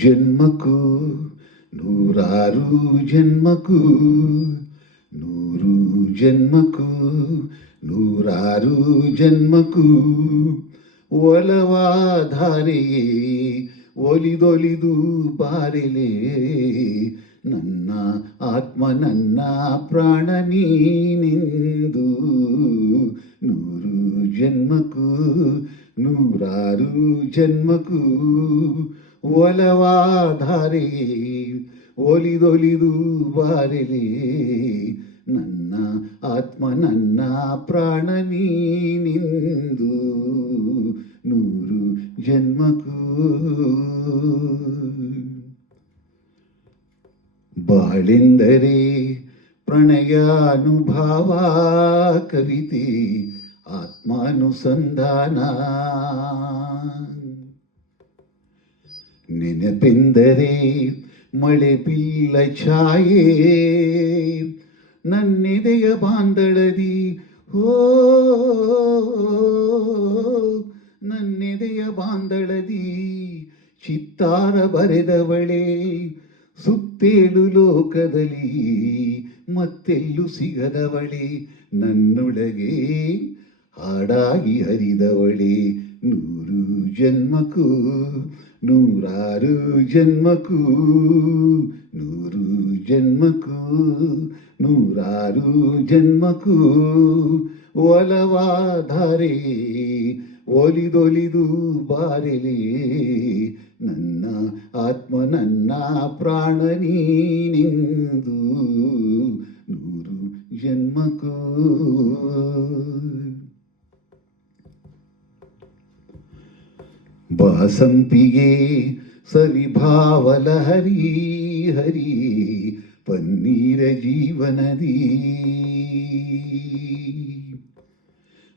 ಜನ್ಮಕ್ಕೂ ನೂರಾರು ಜನ್ಮಕ್ಕೂ ನೂರು ಜನ್ಮಕ್ಕೂ ನೂರಾರು ಜನ್ಮಕ್ಕೂ ಒಲವಾಧಾರೆಯೇ ಒಲಿದೊಲಿದು ಬಾರೆಲೆ ನನ್ನ ಆತ್ಮ ನನ್ನ ಪ್ರಾಣ ನೀನೆಂದು ನೂರು ಜನ್ಮಕ್ಕೂ ನೂರಾರು ಜನ್ಮಕ್ಕೂ ಒಲವಾಧಾರೆಯೇ ಒಲಿದೊಲಿದು ಬಾರೆಲೆ ನನ್ನ ಆತ್ಮ ನನ್ನ ಪ್ರಾಣ ನೀನೆಂದು ನೂರು ಜನ್ಮಕ್ಕೂ ಬಾಳೆಂದರೆ ಪ್ರಣಯಾನುಭಾವ ಕವಿತೆ ಆತ್ಮಾನುಸಂಧಾನ ನೆನಪೆಂದರೆ ಮಳೆ ಬಿಲ್ಲ ಛಾಯೆ ನನ್ನೆದೆಯ ಬಾಂದಳದಿ ನನ್ನೆದೆಯ ಬಾಂದಳದಿ ಚಿತ್ತಾರ ಬರೆದವಳೆ ಸುತ್ತೇಳು ಲೋಕದಲ್ಲಿ ಮತ್ತೆಲ್ಲೂ ಸಿಗದವಳೆ ನನ್ನೊಳಗೆ ಹಾಡಾಗಿ ಹರಿದವಳೆ ನೂರು ಜನ್ಮಕ್ಕೂ ನೂರಾರು ಜನ್ಮಕ್ಕೂ ನೂರು ಜನ್ಮಕ್ಕೂ ನೂರಾರು ಜನ್ಮಕ್ಕೂ ಒಲವಾಧಾರೆ ಒಲಿದೊಲಿದು ಬಾರೆಲೆ ನನ್ನ ಆತ್ಮ ನನ್ನ ಪ್ರಾಣ ನೀನೆಂದು ನೂರು ಜನ್ಮಕ್ಕೂ ಬಾಸಂಪಿಗೆ ಸವಿಭಾವಲ ಹರಿ ಹರಿ ಪನ್ನೀರ ಜೀವನದಿ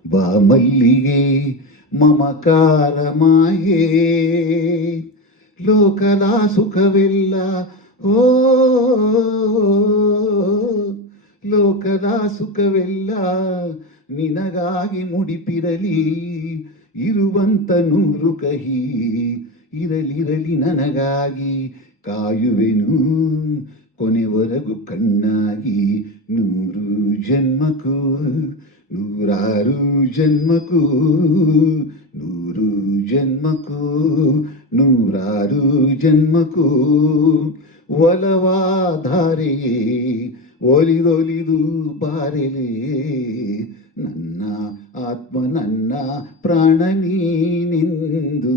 ಬಾಮಲ್ಲಿಗೆ ಮಮಕಾರ ಮಾಯೆ ಲೋಕದ ಸುಖವೆಲ್ಲ ಲೋಕದ ಸುಖವೆಲ್ಲ ನಿನಗಾಗಿ ಮುಡಿಪಿರಲಿ ಇರುವಂತ ನೂರು ಕಹಿ ಇರಲಿರಲಿ ನನಗಾಗಿ ಕಾಯುವೆನು ಕೊನೆವರೆಗೂ ಕಣ್ಣಾಗಿ ನೂರು ಜನ್ಮಕ್ಕೂ ನೂರಾರು ಜನ್ಮಕ್ಕೂ ನೂರು ಜನ್ಮಕ್ಕೂ ನೂರಾರು ಜನ್ಮಕ್ಕೂ ಒಲವಾಧಾರೆಯೇ ಒಲಿದೊಲಿದು ಬಾರೆಲೆ ನನ್ನ ಆತ್ಮ ನನ್ನ ಪ್ರಾಣ ನೀನೆಂದು